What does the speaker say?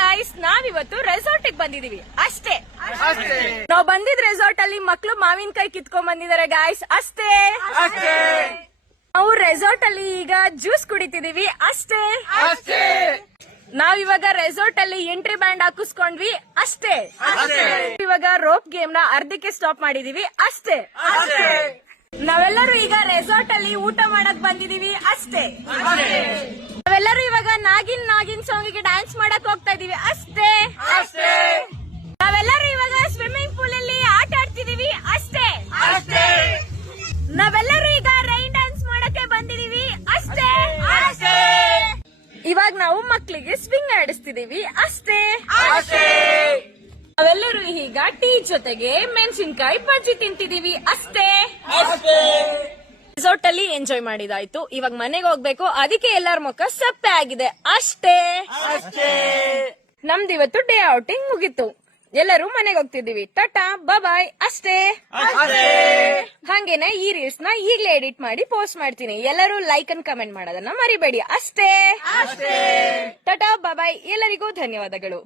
Guys, ನಾವಿವತ್ತು resort ಬಂದಿದೀವಿ ಅಷ್ಟೇ. ನಾವು ಬಂದಿದ್ ರೆಸಾರ್ಟ್ ಅಲ್ಲಿ ಮಕ್ಳು ಮಾವಿನಕಾಯಿ ಕಿತ್ಕೊಂಡ್ ಬಂದಿದ್ದಾರೆ ಗೈಸ್ ಅಷ್ಟೇ. ನಾವು ರೆಸಾರ್ಟ್ ಅಲ್ಲಿ ಈಗ ಜ್ಯೂಸ್ ಕುಡಿತಿದೀವಿ ಅಷ್ಟೇ. ನಾವಿವಾಗ ರೆಸಾರ್ಟ್ ಅಲ್ಲಿ ಎಂಟ್ರಿ ಬ್ಯಾಂಡ್ ಹಾಕಿಸ್ಕೊಂಡ್ವಿ ಅಷ್ಟೇ. ಇವಾಗ ರೋಪ್ ಗೇಮ್ ನ ಅರ್ಧಕ್ಕೆ ಸ್ಟಾಪ್ ಮಾಡಿದೀವಿ ಅಷ್ಟೇ. ನಾವೆಲ್ಲರೂ ಈಗ ರೆಸಾರ್ಟ್ ಅಲ್ಲಿ ಊಟ ಮಾಡಕ್ ಬಂದಿದೀವಿ ಅಷ್ಟೇ. ನಾವೆಲ್ಲರೂ ಇವಾಗ ನಾಗಿನ್ ನಾಗಿನ್ ಸಾಂಗ್ ಗೆ ಡ್ಯಾನ್ಸ್ ಮಾಡಕ್ ಹೋಗ್ತಾ ಇದೀವಿ ಅಷ್ಟೇ. ನಾವೆಲ್ಲರೂ ಇವಾಗ ಸ್ವಿಮ್ಮಿಂಗ್ ಪೂಲ್ ಅಲ್ಲಿ ಆಟ ಆಡ್ತಿದೀವಿ ಅಷ್ಟೇ. ನಾವೆಲ್ಲರೂ ಈಗ ರೈನ್ ಡ್ಯಾನ್ಸ್ ಮಾಡಕ್ಕೆ ಬಂದಿದೀವಿ ಅಷ್ಟೇ. ಇವಾಗ ನಾವು ಮಕ್ಕಳಿಗೆ ಸ್ವಿಂಗ್ ಆಡಿಸ್ತಿದೀವಿ ಅಷ್ಟೇ. ನಾವೆಲ್ಲರೂ ಈಗ ಟೀ ಜೊತೆಗೆ ಮೆಣಸಿನ್ಕಾಯಿ ಬಜ್ಜಿ ತಿಂತಿದೀವಿ ಅಷ್ಟೇ. ರೆಸಾರ್ಟ್ ಅಲ್ಲಿ ಎಂಜಾಯ್ ಮಾಡಿದಾಯ್ತು. ಇವಾಗ ಮನೆಗೆ ಹೋಗ್ಬೇಕು, ಅದಕ್ಕೆ ಎಲ್ಲರ ಮುಖ ಸಪ್ಪೆ ಆಗಿದೆ ಅಷ್ಟೇ. ನಮ್ದು ಇವತ್ತು ಡೇ ಔಟಿಂಗ್ ಮುಗೀತು. ಎಲ್ಲರೂ ಮನೆಗೆ ಹೋಗ್ತಿದೀವಿ. ಟಾಟಾ ಬಾಯ್ ಅಷ್ಟೇ. ಹಂಗೇನೆ ಈ ರೀಲ್ಸ್ ನ ಈಗ್ಲೇ ಎಡಿಟ್ ಮಾಡಿ ಪೋಸ್ಟ್ ಮಾಡ್ತೀನಿ. ಎಲ್ಲರೂ ಲೈಕ್ ಅಂಡ್ ಕಮೆಂಟ್ ಮಾಡೋದನ್ನ ಮರಿಬೇಡಿ ಅಷ್ಟೇ. ಟಾಟಾ ಬಾಯ್, ಎಲ್ಲರಿಗೂ ಧನ್ಯವಾದಗಳು.